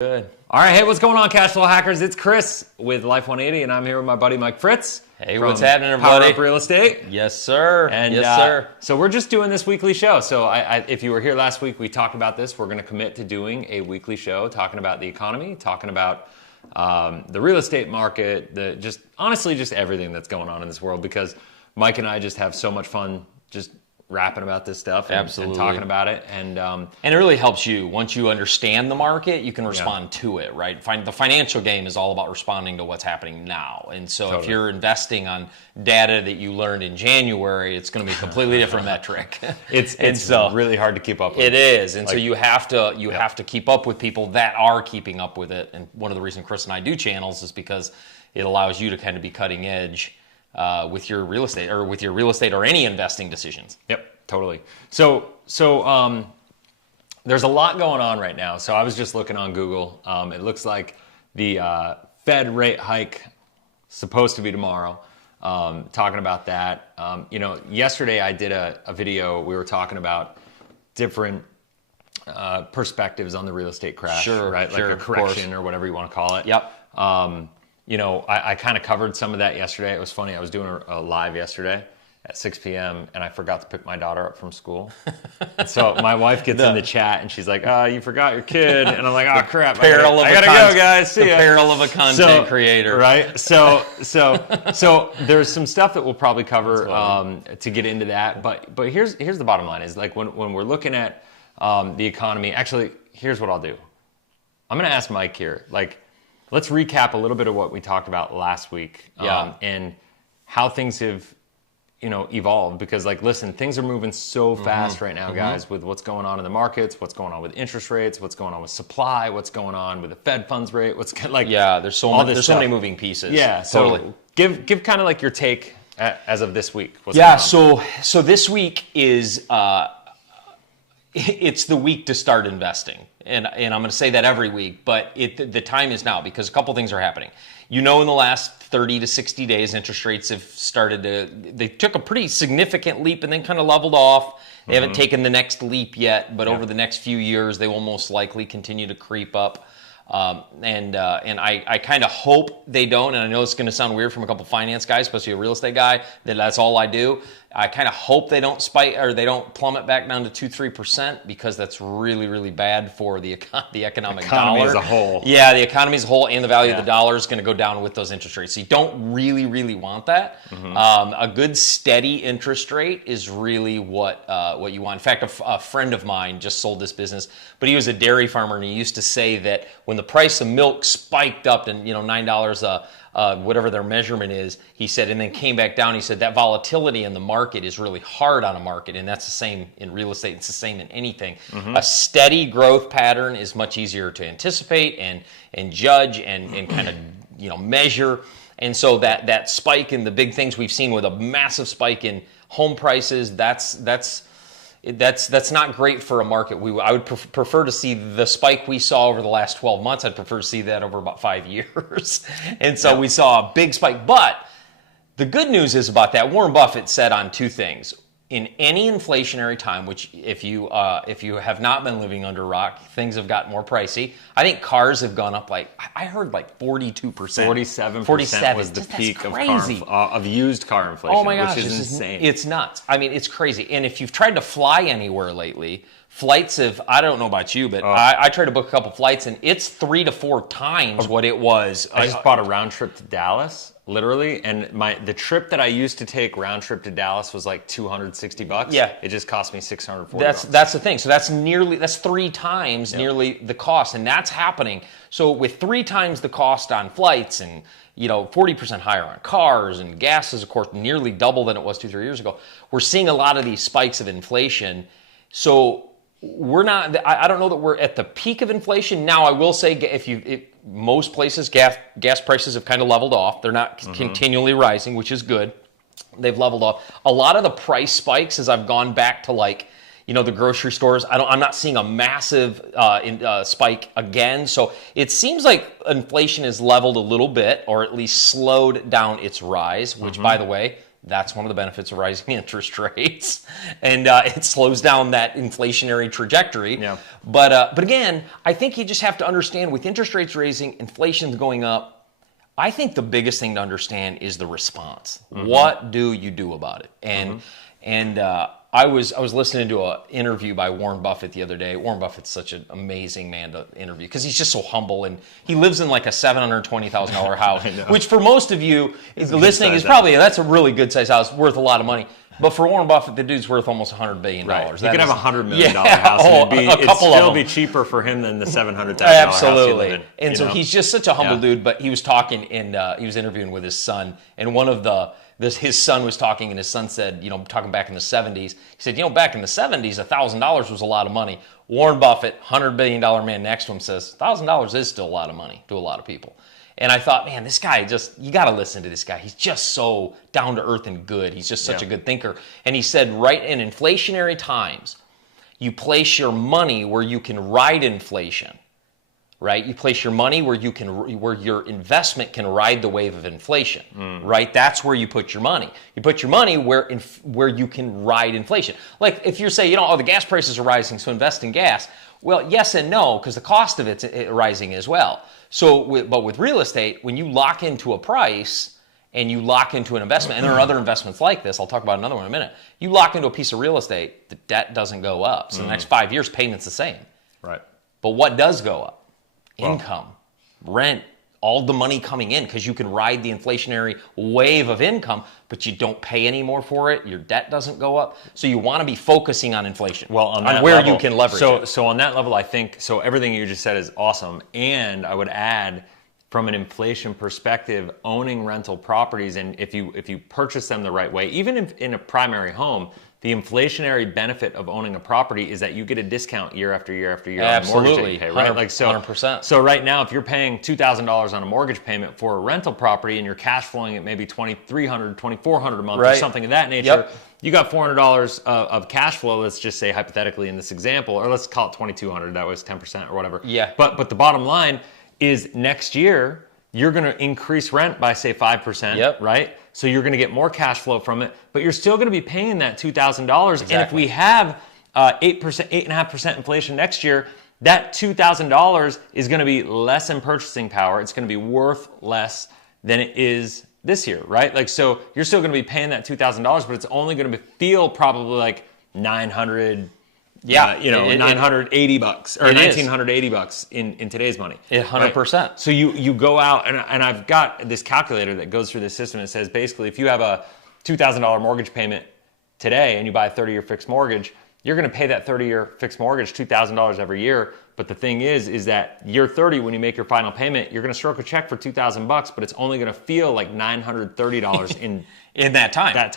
Good. All right, hey, what's going on, Cash Flow Hackers? It's Chris with Life 180, and I'm here with my buddy Mike Fritz. Hey, what's happening, everybody? Power Up Real Estate. Yes, sir. And, yes, sir. So we're just doing this weekly show. So if you were here last week, we talked about this. We're going to commit to doing a weekly show talking about the economy, talking about the real estate market, honestly just everything that's going on in this world, because Mike and I just have so much fun just rapping about this stuff and talking about it. And it really helps you. Once you understand the market, you can respond to it, right? The financial game is all about responding to what's happening now. And so if you're investing on data that you learned in January, it's going to be a completely different metric. It's really hard to keep up with. It is. And so you have to keep up with people that are keeping up with it. And one of the reasons Chris and I do channels is because it allows you to kind of be cutting edge with your real estate or any investing decisions. Yep, totally. So there's a lot going on right now. So I was just looking on Google. It looks like the Fed rate hike supposed to be tomorrow. Talking about that. Yesterday I did a video. We were talking about different perspectives on the real estate crash. Sure, right? Like a correction or whatever you want to call it. Yep. I kind of covered some of that yesterday. It was funny. I was doing a live yesterday at 6 p.m. and I forgot to pick my daughter up from school. And so my wife gets in the chat and she's like, you forgot your kid. And I'm like, oh, crap. I gotta go, guys. See ya. The peril of a content creator. Right? So there's some stuff that we'll probably cover to get into that. But here's the bottom line is, like, when we're looking at the economy, actually, here's what I'll do. I'm going to ask Mike here, let's recap a little bit of what we talked about last week, and how things have, evolved. Because, listen, things are moving so fast right now, guys, with what's going on in the markets, what's going on with interest rates, what's going on with supply, what's going on with the Fed funds rate, there's so many moving pieces. Yeah, totally. So give kind of your take as of this week. So this week is it's the week to start investing. And I'm going to say that every week, but the time is now, because a couple things are happening. In the last 30 to 60 days, interest rates have they took a pretty significant leap and then kind of leveled off. They haven't taken the next leap yet, but over the next few years, they will most likely continue to creep up. And I kind of hope they don't, and I know it's going to sound weird from a couple finance guys, especially a real estate guy, that's all I do. I kind of hope they don't spike or they don't plummet back down to 2-3%, because that's really, really bad for the economic dollar as a whole. Yeah, the economy as a whole, and the value of the dollar is going to go down with those interest rates. So you don't really, really want that. A good steady interest rate is really what you want. In fact, a friend of mine just sold this business, but he was a dairy farmer, and he used to say that when the price of milk spiked up and $9 whatever their measurement is, he said, and then came back down, he said that volatility in the market is really hard on a market, and that's the same in real estate. It's the same in anything. A steady growth pattern is much easier to anticipate and judge and kind of measure. And so that spike in the big things we've seen, with a massive spike in home prices, that's not great for a market. I would prefer to see the spike we saw over the last 12 months. I'd prefer to see that over about 5 years. And so we saw a big spike. But the good news is about that, Warren Buffett said on two things. In any inflationary time, which if you have not been living under a rock, things have gotten more pricey. I think cars have gone up I heard 42%. 47% was the peak of used car inflation. Oh my gosh, which is insane. It's nuts. I mean, it's crazy. And if you've tried to fly anywhere lately, flights have, I don't know about you, but I tried to book a couple flights, and it's 3 to 4 times what it was. I just bought a round trip to Dallas, literally, and the trip that I used to take round trip to Dallas was $260. Yeah, it just cost me $640. That's the thing. So that's 3 times nearly the cost, and that's happening. So with 3 times the cost on flights, and 40% higher on cars, and gas is of course nearly double than it was 2-3 years ago, we're seeing a lot of these spikes of inflation. So we're not. I don't know that we're at the peak of inflation now. I will say, most places gas prices have kind of leveled off. They're not continually rising, which is good. They've leveled off. A lot of the price spikes, as I've gone back to the grocery stores, I'm not seeing a massive spike again. So it seems like inflation has leveled a little bit, or at least slowed down its rise. Which, by the way, That's one of the benefits of rising interest rates, and it slows down that inflationary trajectory. Yeah. But again, I think you just have to understand with interest rates raising, inflation's going up. I think the biggest thing to understand is the response. What do you do about it? And I was listening to an interview by Warren Buffett the other day. Warren Buffett's such an amazing man to interview because he's just so humble, and he lives in like a $720,000 house, which for most of you listening is probably, that's a really good size house, worth a lot of money. But for Warren Buffett, the dude's worth almost $100 billion. Right. You could have $100 million house, and it'd still be cheaper for him than the $700,000 house you live in. And so he's just such a humble dude. But he was talking, and he was interviewing with his son, and his son was talking, and his son said, talking back in the 70s, he said, back in the 70s, $1,000 was a lot of money. Warren Buffett, $100 billion man next to him, says, $1,000 is still a lot of money to a lot of people. And I thought, man, this guy you got to listen to this guy. He's just so down to earth and good. He's just such a good thinker. And he said, right in inflationary times, you place your money where you can ride inflation. Right? You place your money where your investment can ride the wave of inflation. Right? That's where you put your money. You put your money where you can ride inflation. Like if you say, the gas prices are rising, so invest in gas. Well, yes and no, because the cost of it's rising as well. But with real estate, when you lock into a price and you lock into an investment, and there are other investments like this, I'll talk about another one in a minute. You lock into a piece of real estate, the debt doesn't go up. So the next 5 years, payment's the same. Right. But what does go up? Income, rent, all the money coming in, because you can ride the inflationary wave of income, but you don't pay any more for it. Your debt doesn't go up. So you want to be focusing on inflation, on where level, you can leverage it. So on that level, I think, everything you just said is awesome. And I would add, from an inflation perspective, owning rental properties, and if you purchase them the right way, even in a primary home, the inflationary benefit of owning a property is that you get a discount year after year after year on the mortgage that you pay, right? 100%. So right now, if you're paying $2,000 on a mortgage payment for a rental property and you're cash flowing at maybe $2,300, $2,400 a month or something of that nature, you got $400 of cash flow, let's just say hypothetically in this example, or let's call it $2,200, that was 10% or whatever. Yeah. But the bottom line is next year, you're going to increase rent by, say, 5%, right? So you're going to get more cash flow from it, but you're still going to be paying that $2,000. Exactly. And if we have 8.5% inflation next year, that $2,000 is going to be less in purchasing power. It's going to be worth less than it is this year, right? So you're still going to be paying that $2,000, but it's only going to feel probably like $900. $980 or $1,980 in today's money. 100%. Right? So you go out, and I've got this calculator that goes through the system and says basically if you have a $2,000 mortgage payment today and you buy a 30-year fixed mortgage, you're going to pay that 30-year fixed mortgage $2,000 every year. But the thing is that year 30, when you make your final payment, you're going to stroke a check for $2,000, but it's only going to feel like $930 in that time. At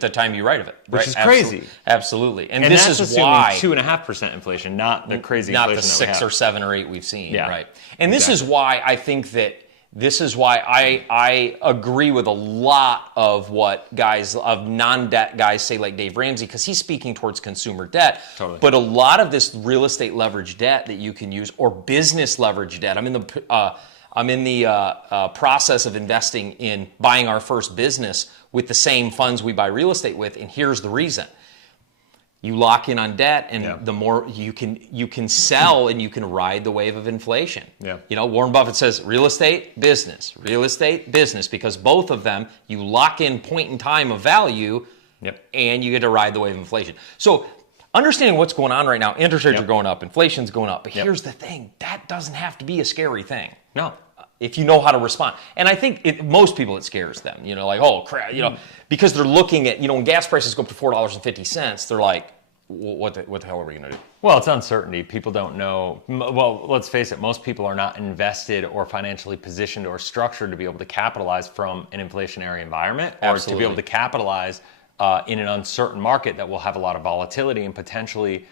the time you write of it, which is crazy. Absolutely. And this is assuming why 2.5% inflation, not the crazy inflation not the 6 or 7 or 8 we've seen. Right. And exactly. This is why I think that. This is why I agree with a lot of what non-debt guys say, like Dave Ramsey, because he's speaking towards consumer debt. Totally. But a lot of this real estate leverage debt that you can use, or business leverage debt. I'm in the process of investing in buying our first business with the same funds we buy real estate with, and here's the reason. You lock in on debt, and the more you can sell, and you can ride the wave of inflation. Yeah. Warren Buffett says real estate, business, because both of them, you lock in point in time of value, and you get to ride the wave of inflation. So understanding what's going on right now, interest rates are going up, inflation's going up, but here's the thing, that doesn't have to be a scary thing. No. If you know how to respond. And I think most people it scares them, like, oh crap, because they're looking at, when gas prices go up to $4.50, they're like, what the hell are we going to do? Well, it's uncertainty. People don't know. Well, let's face it, most people are not invested or financially positioned or structured to be able to capitalize from an inflationary environment, or to be able to capitalize in an uncertain market that will have a lot of volatility and potentially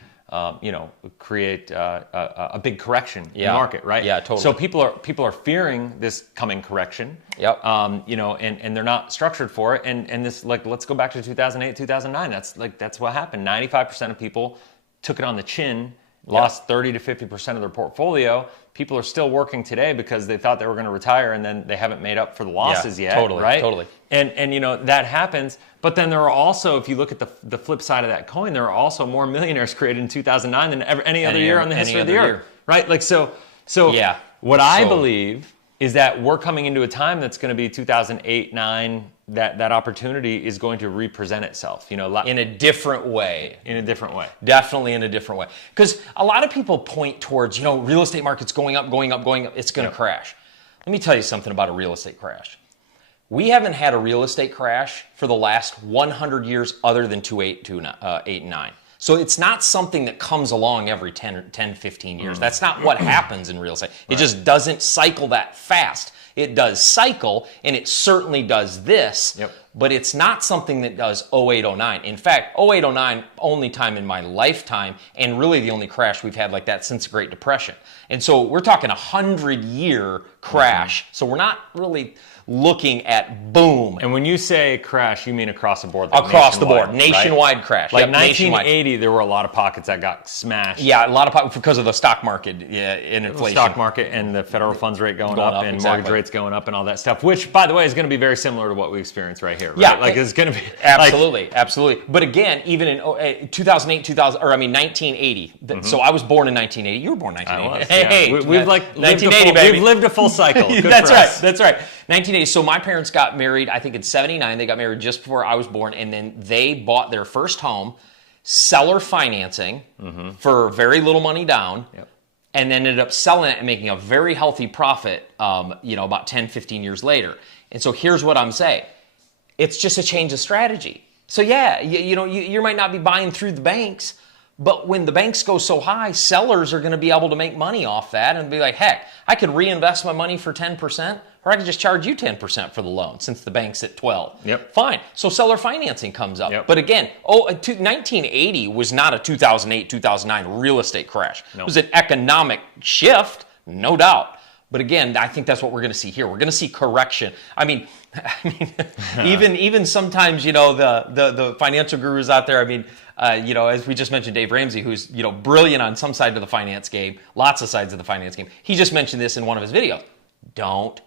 create a big correction in the market, right? Yeah, totally. So people are fearing this coming correction. Yep. And they're not structured for it. And this, let's go back to 2008, 2009. That's what happened. 95% of people took it on the chin, lost 30 to 50% of their portfolio people are still working today because they thought they were going to retire and then they haven't made up for the losses yet. Totally, right? totally. And you know, that happens. But then there are also, if you look at the flip side of that coin, there are also more millionaires created in 2009 than any other year on the history of the earth. Right? Like, so yeah. What I believe is that we're coming into a time that's going to be 2008, 9, that opportunity is going to represent itself, you know, in a different way. In a different way. Definitely in a different way. Because a lot of people point towards, you know, real estate market's going up, it's going to crash. Let me tell you something about a real estate crash. We haven't had a real estate crash for the last 100 years other than 2008, 2008 and 9. So it's not something that comes along every 10, 15 years. That's not what happens in real estate. It just doesn't cycle that fast. It does cycle, and it certainly does this, but it's not something that does 08, 09. In fact, 08, 09, only time in my lifetime, and really the only crash we've had like that since the Great Depression. And so we're talking 100-year crash. So we're not really looking at boom. And when you say crash, you mean across the board? Like across the board. Nationwide right? crash. Like 1980, there were a lot of pockets that got smashed. Yeah, a lot of pockets because of the stock market and inflation. The stock market and the federal funds rate going up and mortgage rates going up and all that stuff, which, by the way, is going to be very similar to what we experience right here. Right? Yeah. Like it's going to be... Absolutely, absolutely. But again, even in 1980, so I was born in 1980. You were born in 1980. Hey, we've like 1980, baby. We've lived a full cycle. That's right. That's right. 1980. So my parents got married, I think in 79. They got married just before I was born, and then they bought their first home, seller financing for very little money down, and then ended up selling it and making a very healthy profit, you know, about 10, 15 years later. And so here's what I'm saying. It's just a change of strategy. So yeah, you know, you might not be buying through the banks, but when the banks go so high, sellers are going to be able to make money off that and be like, heck, I could reinvest my money for 10%, or I could just charge you 10% for the loan since the bank's at 12. Fine. So seller financing comes up. But again, 1980 was not a 2008, 2009 real estate crash. It was an economic shift, no doubt. But again, I think that's what we're going to see here. We're going to see correction. I mean, even sometimes, you know, the financial gurus out there, I mean, you know, as we just mentioned, Dave Ramsey, who's, you know, brilliant on some side of the finance game, lots of sides of the finance game. He just mentioned this in one of his videos. Don't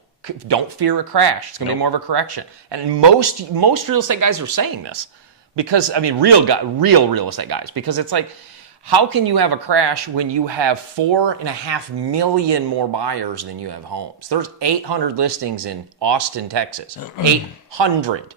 fear a crash. It's going to be more of a correction. And most real estate guys are saying this because, I mean, real real estate guys, because it's like, how can you have a crash when you have 4.5 million more buyers than you have homes? There's 800 listings in Austin, Texas. 800.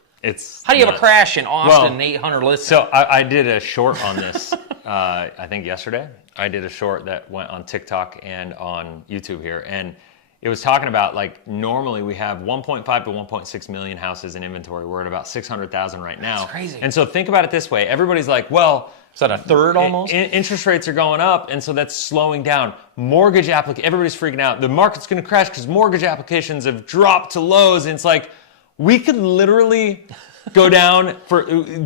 How do you have a crash in Austin and 800 listings? So I did a short on this, I think yesterday. I did a short that went on TikTok and on YouTube here. And it was talking about, like, normally we have 1.5 to 1.6 million houses in inventory. We're at about 600,000 right now. That's crazy. And so think about it this way. Everybody's like, well... Is that a third almost? Interest rates are going up, and so that's slowing down. Everybody's freaking out. The market's going to crash because mortgage applications have dropped to lows. And it's like, we could literally go down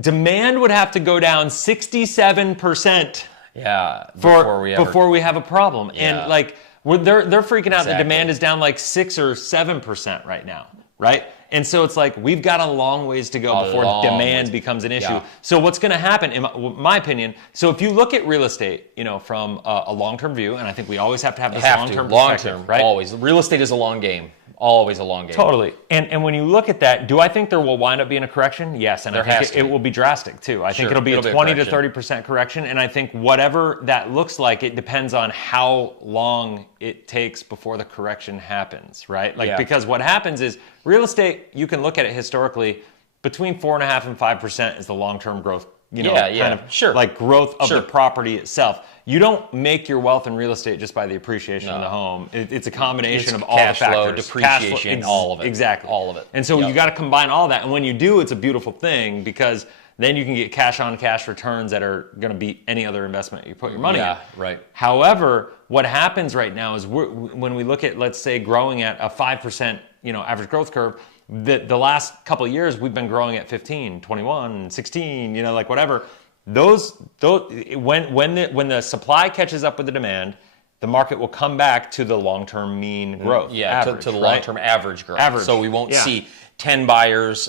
demand would have to go down 67%. Yeah, before we have a problem. Yeah. And like, they're freaking out. The demand is down like 6 or 7% right now, right? And so it's like, we've got a long ways to go before demand becomes an issue. Yeah. So what's going to happen, in my opinion, so if you look at real estate, you know, from a long-term view, and I think we always have to have this long-term perspective, right? Always. Real estate is a long game. Always a long game. Totally. And when you look at that, do I think there will wind up being a correction? Yes. And I think it will be drastic too. I think it'll be a 20 to 30% correction. And I think whatever that looks like, it depends on how long it takes before the correction happens, right? Like, because what happens is real estate, you can look at it historically, between 4.5% and 5% is the long-term growth, you know, kind of like growth of the property itself. You don't make your wealth in real estate just by the appreciation of the home. It's a combination of all the factors. Cash flow, depreciation, all of it. Exactly. All of it. And so you got to combine all that. And when you do, it's a beautiful thing because then you can get cash-on-cash returns that are going to beat any other investment you put your money in. Yeah, right. However, what happens right now is when we look at, let's say, growing at a 5%, you know, average growth curve, the last couple of years we've been growing at 15, 21, 16, you know, like whatever. When the supply catches up with the demand, the market will come back to the long-term mean growth. Yeah, average, to the long-term average growth. Average. So we won't see 10 buyers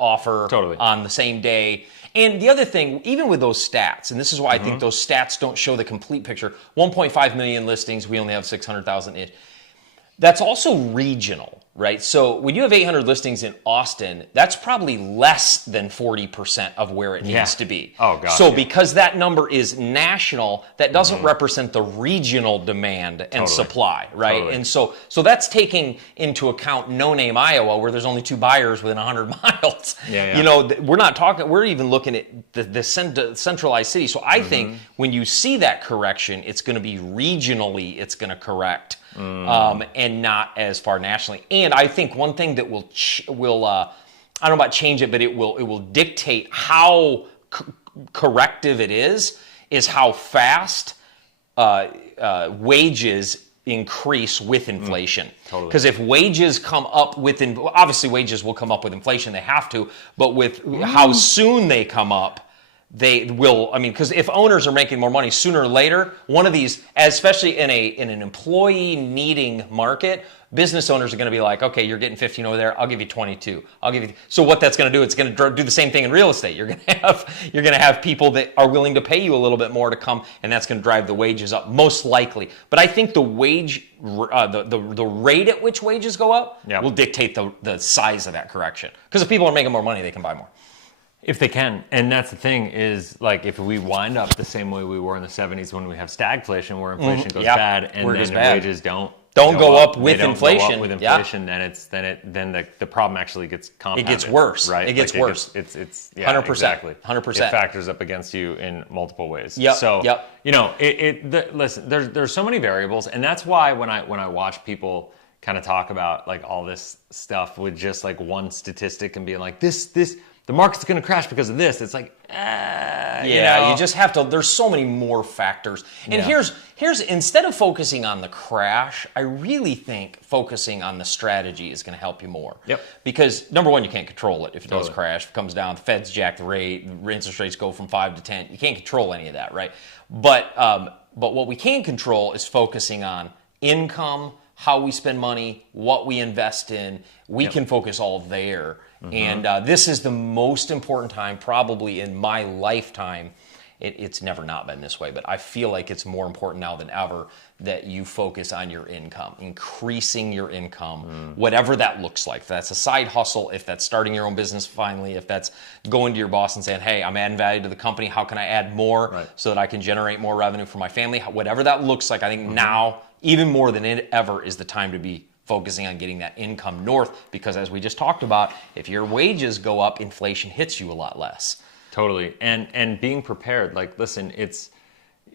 offer Totally. on the same day. And the other thing, even with those stats, and this is why I think those stats don't show the complete picture. 1.5 million listings, we only have 600,000. That's also regional, right? So when you have 800 listings in Austin, that's probably less than 40% of where it needs to be. Oh, God. So because that number is national, that doesn't represent the regional demand and supply, right? Totally. And so that's taking into account no-name Iowa, where there's only 2 buyers within 100 miles. You know, we're not talking, we're even looking at the centralized city. So I think when you see that correction, it's going to be regionally, it's going to correct. And not as far nationally. And I think one thing that will I don't know about change it, but it will dictate how corrective it is how fast wages increase with inflation. Totally. Because if wages come up obviously wages will come up with inflation, they have to, but with how soon they come up, they will, because if owners are making more money sooner or later, one of these, especially in an employee needing market, business owners are going to be like, okay, you're getting 15 over there, I'll give you 22. So what that's going to do, it's going to do the same thing in real estate. You're going to have people that are willing to pay you a little bit more to come, and that's going to drive the wages up, most likely. But I think the wage, the rate at which wages go up will dictate the size of that correction. Because if people are making more money, they can buy more. If they can. And that's the thing is, like, if we wind up the same way we were in the 70s when we have stagflation, where inflation goes bad and then wages don't go up with inflation. inflation. With inflation, then the problem actually gets compounded. It gets worse. Right? It gets worse. It's 100%. Exactly. 100%. It factors up against you in multiple ways. Yep. So you know, listen, there's so many variables, and that's why when I watch people kind of talk about like all this stuff with just like one statistic and being like this the market's going to crash because of this. It's like, you just have to, there's so many more factors. And here's instead of focusing on the crash, I really think focusing on the strategy is going to help you more. Yep. Because number one, you can't control it. If it does crash, if it comes down, the Fed's jack the rate, interest rates go from 5 to 10. You can't control any of that, right? But what we can control is focusing on income, how we spend money, what we invest in. We can focus all there. And this is the most important time probably in my lifetime. It's never not been this way, but I feel like it's more important now than ever that you focus on your income, increasing your income, whatever that looks like. If that's a side hustle, if that's starting your own business finally, if that's going to your boss and saying, hey, I'm adding value to the company, how can I add more so that I can generate more revenue for my family? Whatever that looks like, I think now, even more than ever, is the time to be focusing on getting that income north, because as we just talked about, if your wages go up, inflation hits you a lot less. Totally. And being prepared, like, listen,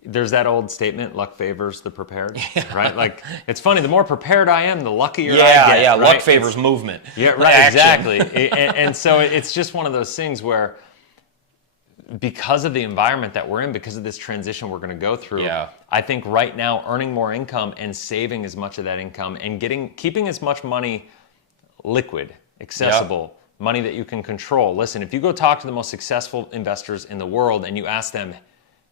there's that old statement, luck favors the prepared, right? Like, it's funny, the more prepared I am, the luckier I get. Yeah, right? luck favors movement. Yeah, right, exactly. and so it's just one of those things where, because of the environment that we're in, because of this transition we're going to go through, I think right now earning more income and saving as much of that income and keeping as much money liquid, accessible, money that you can control. Listen, if you go talk to the most successful investors in the world and you ask them,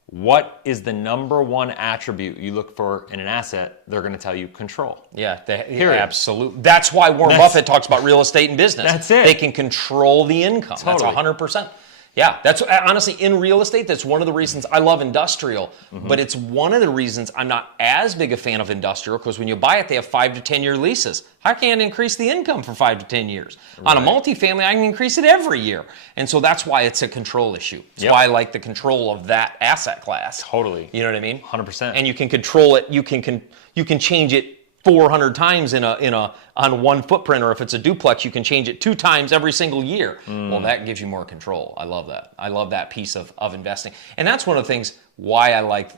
what is the number one attribute you look for in an asset, they're going to tell you control. Absolutely. That's why Warren Buffett talks about real estate and business. That's it. They can control the income. Totally. That's 100%. Yeah, that's honestly in real estate. That's one of the reasons I love industrial, but it's one of the reasons I'm not as big a fan of industrial, because when you buy it, they have 5 to 10 year leases. I can't increase the income for 5 to 10 years. On a multifamily, I can increase it every year, and so that's why it's a control issue. That's why I like the control of that asset class. Totally. You know what I mean? 100%. And you can control it. You can change it 400 times on one footprint, or if it's a duplex, you can change it 2 times every single year. Well, that gives you more control. I love that. I love that piece of investing. And that's one of the things why I like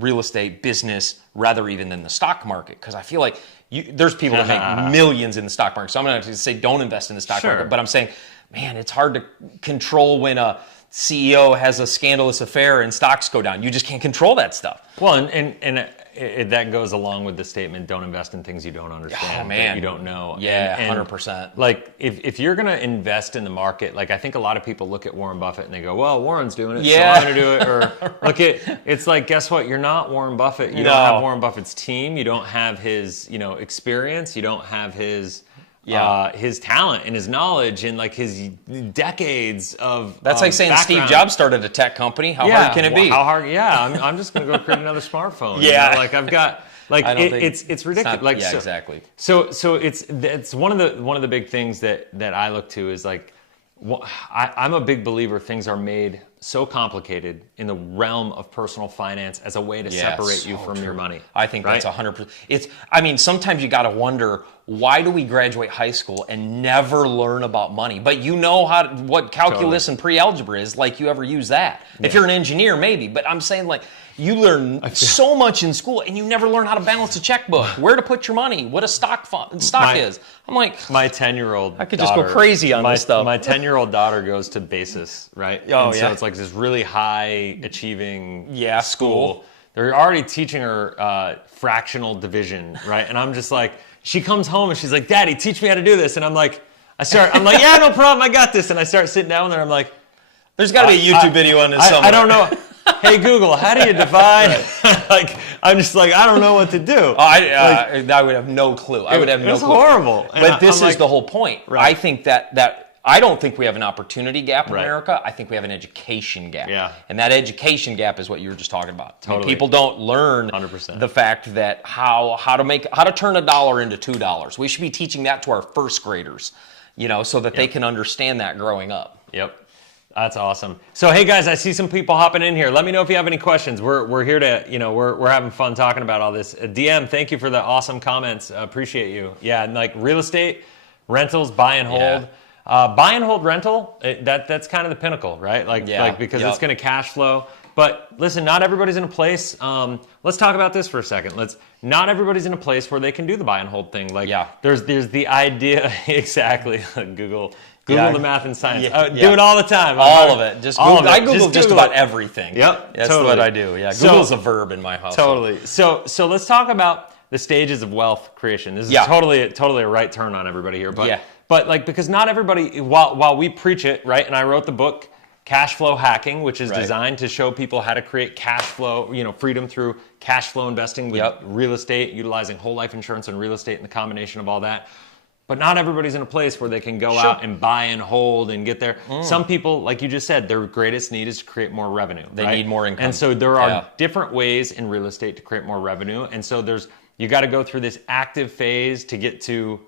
real estate business rather even than the stock market, because I feel like there's people that make millions in the stock market. So I'm going to say don't invest in the stock market, but I'm saying, man, it's hard to control when a CEO has a scandalous affair and stocks go down. You just can't control that stuff. Well, and that goes along with the statement, don't invest in things you don't understand, that you don't know. Yeah, 100%. Like, if you're going to invest in the market, like, I think a lot of people look at Warren Buffett and they go, well, Warren's doing it, so I'm going to do it. Or it's like, guess what? You're not Warren Buffett. You don't have Warren Buffett's team. You don't have his, experience. You don't have his his talent and his knowledge and like his decades of That's like saying background. Steve Jobs started a tech company. How hard can it be? How hard? Yeah, I'm just gonna go create another smartphone. Yeah, you know? Like I've got like it's ridiculous. Exactly. So it's one of the big things that I look to is like I'm a big believer things are made so complicated in the realm of personal finance as a way to separate you from your money. I think that's 100%. I mean, sometimes you got to wonder, why do we graduate high school and never learn about money? But you know what calculus and pre-algebra is, like you ever use that. If you're an engineer, maybe. But I'm saying like, you learn so much in school and you never learn how to balance a checkbook, where to put your money, what a stock is. I'm like, my 10-year-old I could just go crazy on this stuff. My 10-year-old daughter goes to basis, right? Oh, and so it's like this really high achieving school. They're already teaching her fractional division, right? And I'm just like, she comes home and she's like, Daddy, teach me how to do this. And I'm like, yeah, no problem, I got this. And I start sitting down there and I'm like, there's got to be a YouTube video on this somewhere. I don't know. Hey Google, how do you divide? Like I'm just like I don't know what to do. I would have no clue. I would have no clue. It's horrible. But this is the whole point. Right. I think that I don't think we have an opportunity gap in Right. America. I think we have an education gap. Yeah. And that education gap is what you were just talking about. Totally. I mean, people don't learn 100%. the fact that how to turn $1 into $2. We should be teaching that to our first graders, so that they can understand that growing up. Yep. That's awesome. So, hey guys, I see some people hopping in here. Let me know if you have any questions. We're here to, we're having fun talking about all this. DM, thank you for the awesome comments. Appreciate you. Yeah, like real estate, rentals, buy and hold. Yeah. Buy and hold rental, that's kind of the pinnacle, right? Because it's going to cash flow. But listen, not everybody's in a place. Let's talk about this for a second. Not everybody's in a place where they can do the buy and hold thing. There's the idea exactly. Google the math and science. Do it all the time. All of it. Just Google. I Google just about it. everything. Yep, that's totally. what I do. Yeah, Google's a verb in my house. Totally. So let's talk about the stages of wealth creation. This is totally a right turn on everybody here. But because not everybody, while we preach it, right? And I wrote the book Cash Flow Hacking, which is designed to show people how to create cash flow, freedom through cash flow investing with real estate, utilizing whole life insurance and real estate and the combination of all that. But not everybody's in a place where they can go out and buy and hold and get there. Some people, like you just said, their greatest need is to create more revenue. They need more income. And so there are different ways in real estate to create more revenue. And so you got to go through this active phase to get to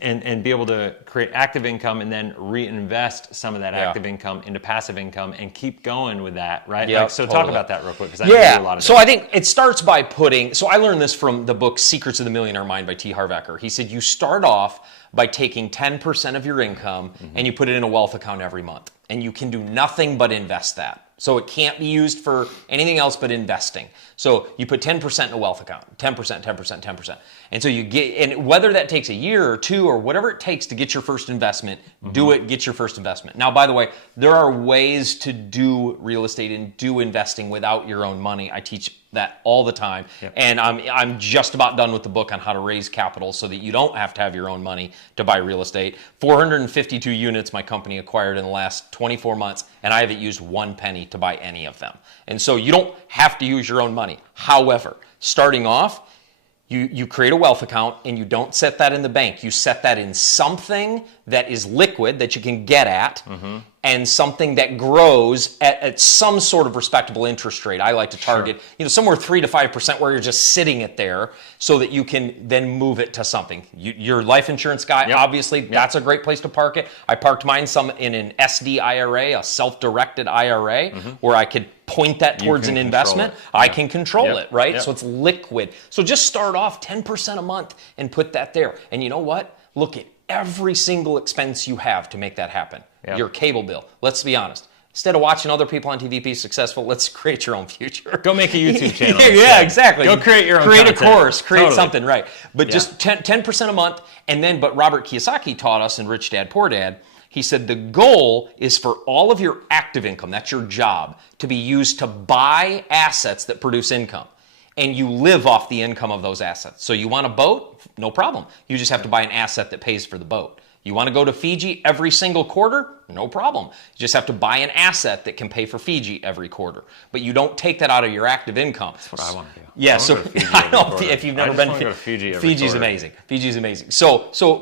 and be able to create active income and then reinvest some of that active income into passive income and keep going with that, right? Talk about that real quick because I know you do a lot of So I think it starts by I learned this from the book Secrets of the Millionaire Mind by T. Harv Eker. He said you start off by taking 10% of your income and you put it in a wealth account every month. And you can do nothing but invest that. So it can't be used for anything else but investing. So you put 10% in a wealth account, 10%, 10%, 10%. And so and whether that takes a year or two or whatever it takes to get your first investment, do it, get your first investment. Now, by the way, there are ways to do real estate and do investing without your own money. I teach that all the time. Yep. And I'm just about done with the book on how to raise capital so that you don't have to have your own money to buy real estate. 452 units my company acquired in the last 24 months, and I haven't used one penny to buy any of them. And so you don't have to use your own money. However, starting off, you create a wealth account and you don't set that in the bank. You set that in something that is liquid that you can get at and something that grows at some sort of respectable interest rate. I like to target somewhere 3 to 5% where you're just sitting it there so that you can then move it to something. Your life insurance guy, obviously, that's a great place to park it. I parked mine in an SD IRA, a self-directed IRA, where I could point that towards an investment. I can control it, right? So it's liquid. So just start off 10% a month and put that there. And you know what? Look at every single expense you have to make that happen. Your cable bill. Let's be honest. Instead of watching other people on TV be successful, let's create your own future. Go make a YouTube channel. Yeah, exactly. Go create your own Create content. a course. Create something, right. But just 10% a month. And then, but Robert Kiyosaki taught us in Rich Dad, Poor Dad, he said the goal is for all of your active income, that's your job, to be used to buy assets that produce income. And you live off the income of those assets. So you want a boat? No problem. You just have to buy an asset that pays for the boat. You want to go to Fiji every single quarter? No problem. You just have to buy an asset that can pay for Fiji every quarter. But you don't take that out of your active income. That's what I want to do. Yeah, so I know if you've never been to Fiji, Fiji's amazing. Fiji's amazing.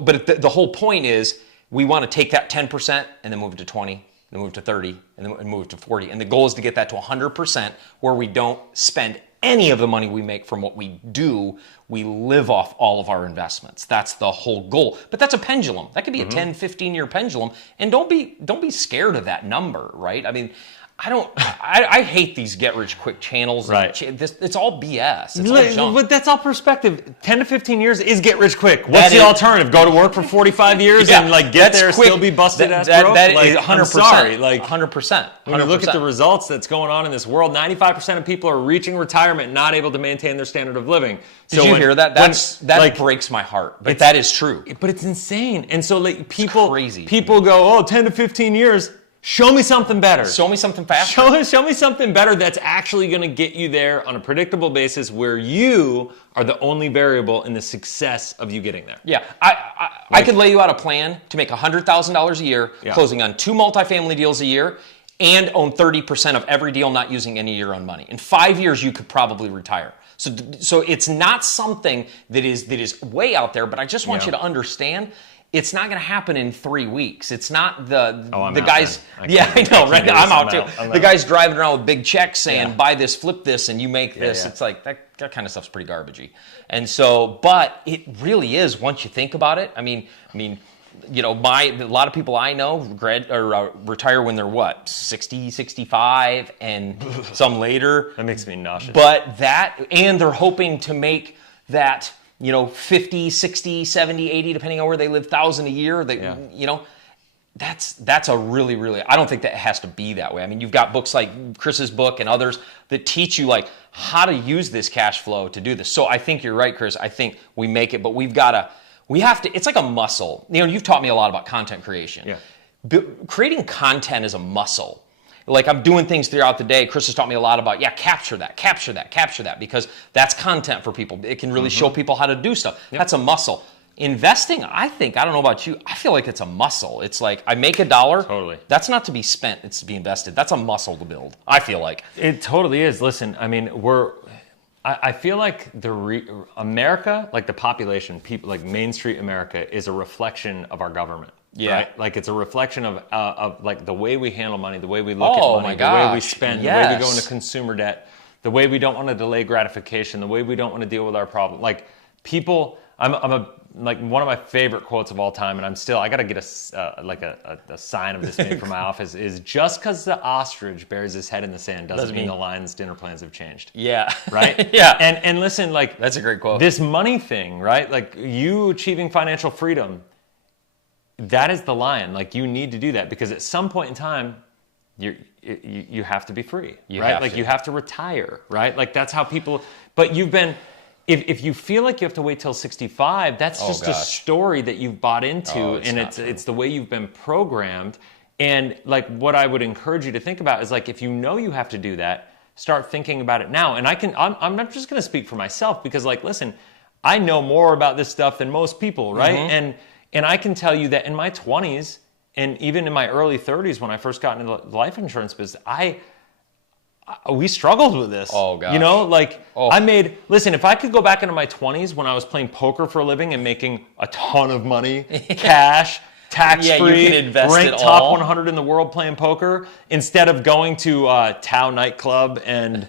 But the whole point is we want to take that 10% and then move it to 20, then move it to 30, and then move it to 40. And the goal is to get that to 100% where we don't spend any of the money we make from what we do. We live off all of our investments. That's the whole goal. But that's a pendulum. That could be a 10, 15-year pendulum. And don't be scared of that number, right? I mean, I hate these get-rich-quick channels. Right. It's all BS. It's all junk. But that's all perspective. 10 to 15 years is get-rich-quick. What's the alternative? Go to work for 45 years and get there, quick. Still be busted ass broke? That is 100%. I'm sorry. 100%. When you look at the results that's going on in this world, 95% of people are reaching retirement not able to maintain their standard of living. Did you hear that? That breaks my heart. But that is true. But it's insane. And so people, crazy. People go, 10 to 15 years. Show me something better. Show me something faster. Show me something better that's actually going to get you there on a predictable basis where you are the only variable in the success of you getting there. Yeah, I could lay you out a plan to make $100,000 a year, closing on 2 multifamily deals a year, and own 30% of every deal, not using any of your own money. In 5 years, you could probably retire. So it's not something that is way out there, but I just want you to understand. It's not going to happen in 3 weeks. It's not the guys. I know, right? I'm out too. The guy's driving around with big checks saying, buy this, flip this, and you make this. It's like that kind of stuff's pretty garbagey. And so, but it really is once you think about it. I mean, a lot of people I know retire when they're 60, 65, and some later. That makes me nauseous. But and they're hoping to make that, 50, 60, 70, 80, depending on where they live, 1,000 a year. That's a really, really, I don't think that it has to be that way. I mean, you've got books like Chris's book and others that teach you how to use this cash flow to do this. So I think you're right, Chris. I think we make it, but we have to, it's like a muscle. You've taught me a lot about content creation. Yeah. Creating content is a muscle. I'm doing things throughout the day. Chris has taught me a lot about, capture that, because that's content for people. It can really show people how to do stuff. Yep. That's a muscle. Investing, I don't know about you, I feel like it's a muscle. It's like I make $1. Totally. That's not to be spent, it's to be invested. That's a muscle to build, I feel like. It totally is. Listen, I mean, I feel like America, like the population, people like Main Street America is a reflection of our government. Yeah. Right? It's a reflection of the way we handle money, the way we look at money, the way we spend, the way we go into consumer debt, the way we don't want to delay gratification, the way we don't want to deal with our problem. People, one of my favorite quotes of all time, and I got to get a sign of this made for my office, is just because the ostrich bears his head in the sand doesn't mean the lion's dinner plans have changed. Yeah. Right? Yeah. And listen, that's a great quote. This money thing, right? You achieving financial freedom, that is the lion. You need to do that because at some point in time, you have to be free, right? You have to retire, right? That's how people. But you've been. If you feel like you have to wait till 65, that's just a story that you've bought into, and it's the way you've been programmed. And what I would encourage you to think about is if you know you have to do that, start thinking about it now. And I'm not just going to speak for myself because listen, I know more about this stuff than most people, right? Mm-hmm. And I can tell you that in my 20s and even in my early 30s when I first got into the life insurance business, we struggled with this. Oh, gosh. Listen, if I could go back into my 20s when I was playing poker for a living and making a ton of money, cash, tax-free, ranked top 100 in the world playing poker, instead of going to Tao nightclub and,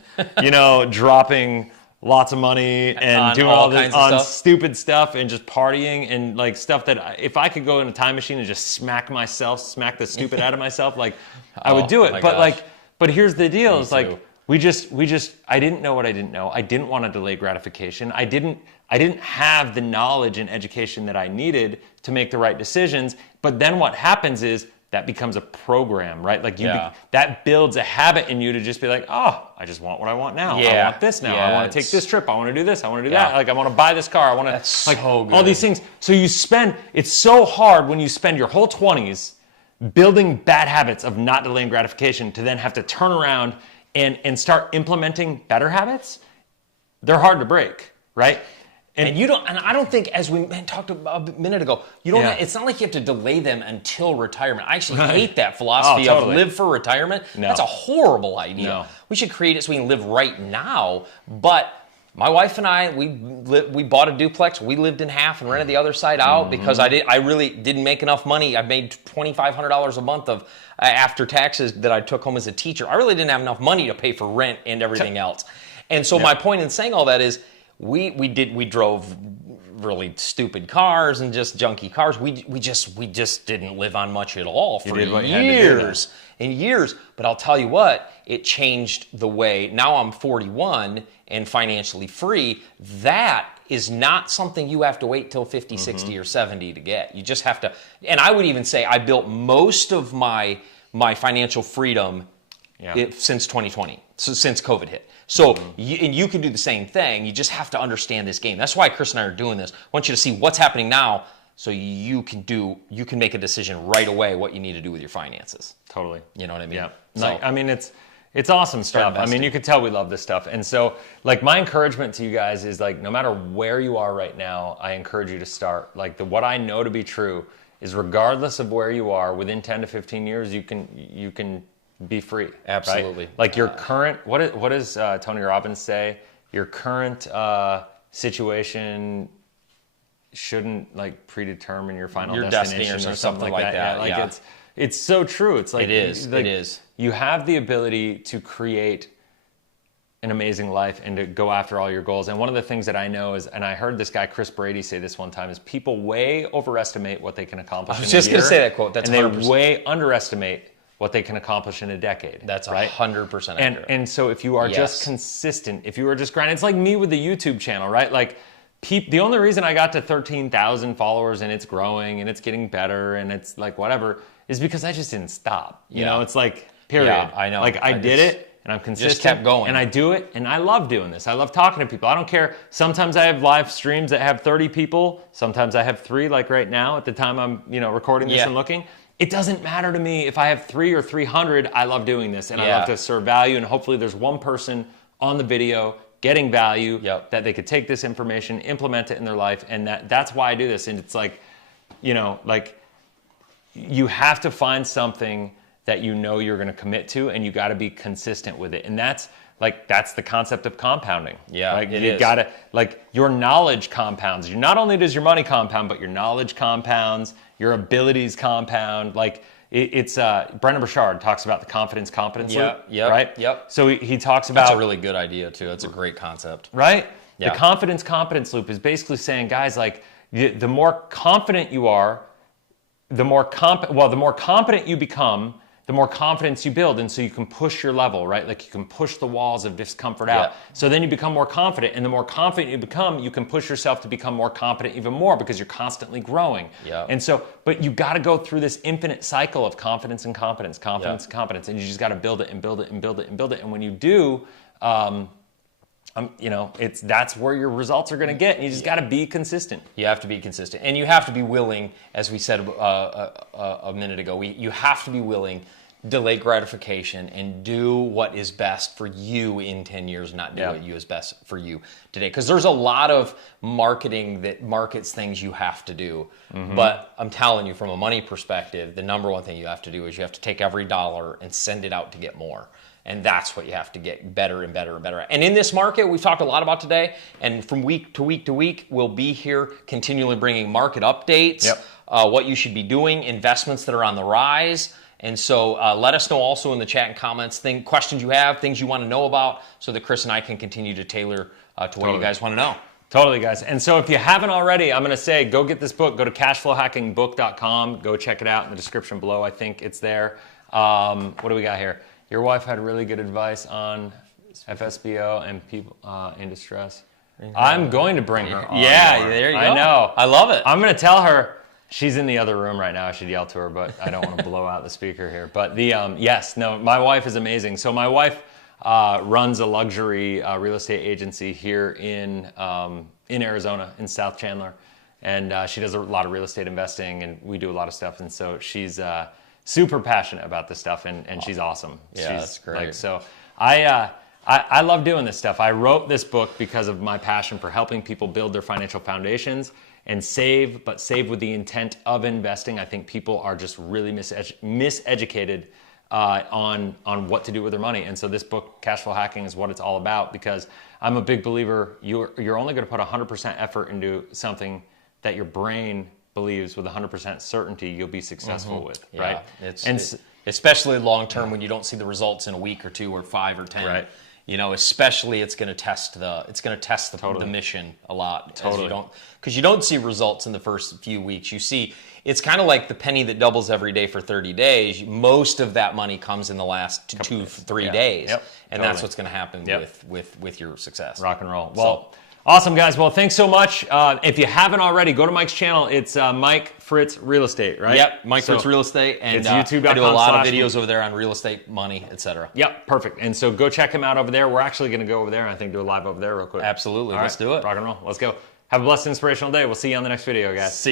dropping lots of money and doing all this on stupid stuff and just partying and stuff that if I could go in a time machine and just smack the stupid out of myself, I would do it. But here's the deal: is I didn't know what I didn't know. I didn't want to delay gratification. I didn't have the knowledge and education that I needed to make the right decisions. But then what happens is that becomes a program, right? That builds a habit in you to just be I just want what I want now. I want this now. I want to take this trip. I want to do this. I want to do that. I want to buy this car. I want to. That's so good. All these things. So it's so hard when you spend your whole 20s building bad habits of not delaying gratification to then have to turn around and start implementing better habits. They're hard to break, right? And I don't think, as we talked about a minute ago, it's not like you have to delay them until retirement. I actually hate that philosophy of live for retirement. No. That's a horrible idea. No. We should create it so we can live right now. But my wife and I, we bought a duplex. We lived in half and rented the other side out because I really didn't make enough money. I made $2,500 a month of after taxes that I took home as a teacher. I really didn't have enough money to pay for rent and everything else. And so my point in saying all that is, we drove really stupid cars and just junky cars. We just didn't live on much at all for years and years. But I'll tell you what, it changed the way. Now I'm 41 and financially free. That is not something you have to wait till 50, 60, or 70 to get. You just have to. And I would even say I built most of my financial freedom since 2020, so since COVID hit. So you can do the same thing. You just have to understand this game. That's why Chris and I are doing this. I want you to see what's happening now, so you can make a decision right away what you need to do with your finances. Totally. You know what I mean? Yeah. So, I mean, it's awesome stuff. I mean, you can tell we love this stuff. And so, like, my encouragement to you guys is, like, no matter where you are right now, I encourage you to start. Like, what I know to be true is, regardless of where you are, within 10 to 15 years, you can be free. Absolutely. Right? Like, your current, what does Tony Robbins say? Your current situation shouldn't, like, predetermine your final destination or something like that. Yeah, like, it's so true. It's like, it is. You have the ability to create an amazing life and to go after all your goals. And one of the things that I know is, and I heard this guy Chris Brady say this one time, is people way overestimate what they can accomplish in a year. I was just going to say that quote. That's 100%. And they way underestimate what they can accomplish in a decade. That's 100% accurate. And so if you are just consistent, if you are just grinding, it's like me with the YouTube channel, right? Like, the only reason I got to 13,000 followers and it's growing and it's getting better and it's like whatever is because I just didn't stop. You know, it's like, period. Yeah, I know. Like, I did it and I'm consistent. Just kept going. And I do it and I love doing this. I love talking to people. I don't care. Sometimes I have live streams that have 30 people. Sometimes I have 3, like right now at the time I'm, recording this and looking. It doesn't matter to me if I have 3 or 300. I love doing this and I love to serve value. And hopefully there's one person on the video getting value that they could take this information, implement it in their life. And that's why I do this. And it's like, you have to find something that you're going to commit to, and you got to be consistent with it. And that's the concept of compounding. Yeah, like, you got to, like, your knowledge compounds. Not only does your money compound, but your knowledge compounds, your abilities compound. Like, it's Brendan Burchard talks about the confidence-competence loop, right? Yep. So he talks about... That's a really good idea, too. That's a great concept. Right? Yeah. The confidence-competence loop is basically saying, guys, like, the more confident you are, the more competent you become, the more confidence you build, and so you can push your level, right? Like, you can push the walls of discomfort out. So then you become more confident, and the more confident you become, you can push yourself to become more competent even more because you're constantly growing. And so, but you got to go through this infinite cycle of confidence and competence, and competence, and you just got to build it and build it and build it and build it. And when you do, that's where your results are going to get, and you just got to be consistent. You have to be consistent, and you have to be willing, as we said a minute ago. You have to be willing. Delay gratification and do what is best for you in 10 years, not do what is best for you today. Because there's a lot of marketing that markets things you have to do. But I'm telling you, from a money perspective, the number one thing you have to do is you have to take every dollar and send it out to get more. And that's what you have to get better and better and better at. And in this market, we've talked a lot about today, and from week to week to week, we'll be here continually bringing market updates, what you should be doing, investments that are on the rise. And so let us know also in the chat and comments questions you have, things you want to know about, so that Chris and I can continue to tailor to what you guys want to know. Totally, guys. And so if you haven't already, I'm going to say go get this book. Go to cashflowhackingbook.com. Go check it out in the description below. I think it's there. What do we got here? Your wife had really good advice on FSBO and people in distress. I'm going to bring her on. Yeah, there you go. I know. I love it. I'm going to tell her. She's in the other room right now. I should yell to her, but I don't want to blow out the speaker here. But my wife is amazing. So my wife runs a luxury real estate agency here in Arizona, in South Chandler. And she does a lot of real estate investing, and we do a lot of stuff. And so she's super passionate about this stuff, and she's awesome. Yeah, that's great. Like, so I I love doing this stuff. I wrote this book because of my passion for helping people build their financial foundations and save, but save with the intent of investing. I think people are just really miseducated on what to do with their money. And so this book, Cash Flow Hacking, is what it's all about, because I'm a big believer you're only going to put 100% effort into something that your brain believes with 100% certainty you'll be successful with, right? Especially long term when you don't see the results in a week or 2 or 5 or 10. Right. You know, especially it's going to test the mission a lot. Totally. Because you don't see results in the first few weeks. You see, it's kind of like the penny that doubles every day for 30 days. Most of that money comes in the last 2-3 days. Yep. And that's what's going to happen with your success. Rock and roll. Well, awesome, guys. Well, thanks so much. If you haven't already, go to Mike's channel. It's Mike Fritz Real Estate, right? Yep, Mike Fritz Real Estate. And it's YouTube.com. I do a lot of videos over there on real estate, money, etc. Yep, perfect. And so go check him out over there. We're actually going to go over there and I think do a live over there real quick. Absolutely. Let's do it. Rock and roll. Let's go. Have a blessed, inspirational day. We'll see you on the next video, guys. See ya.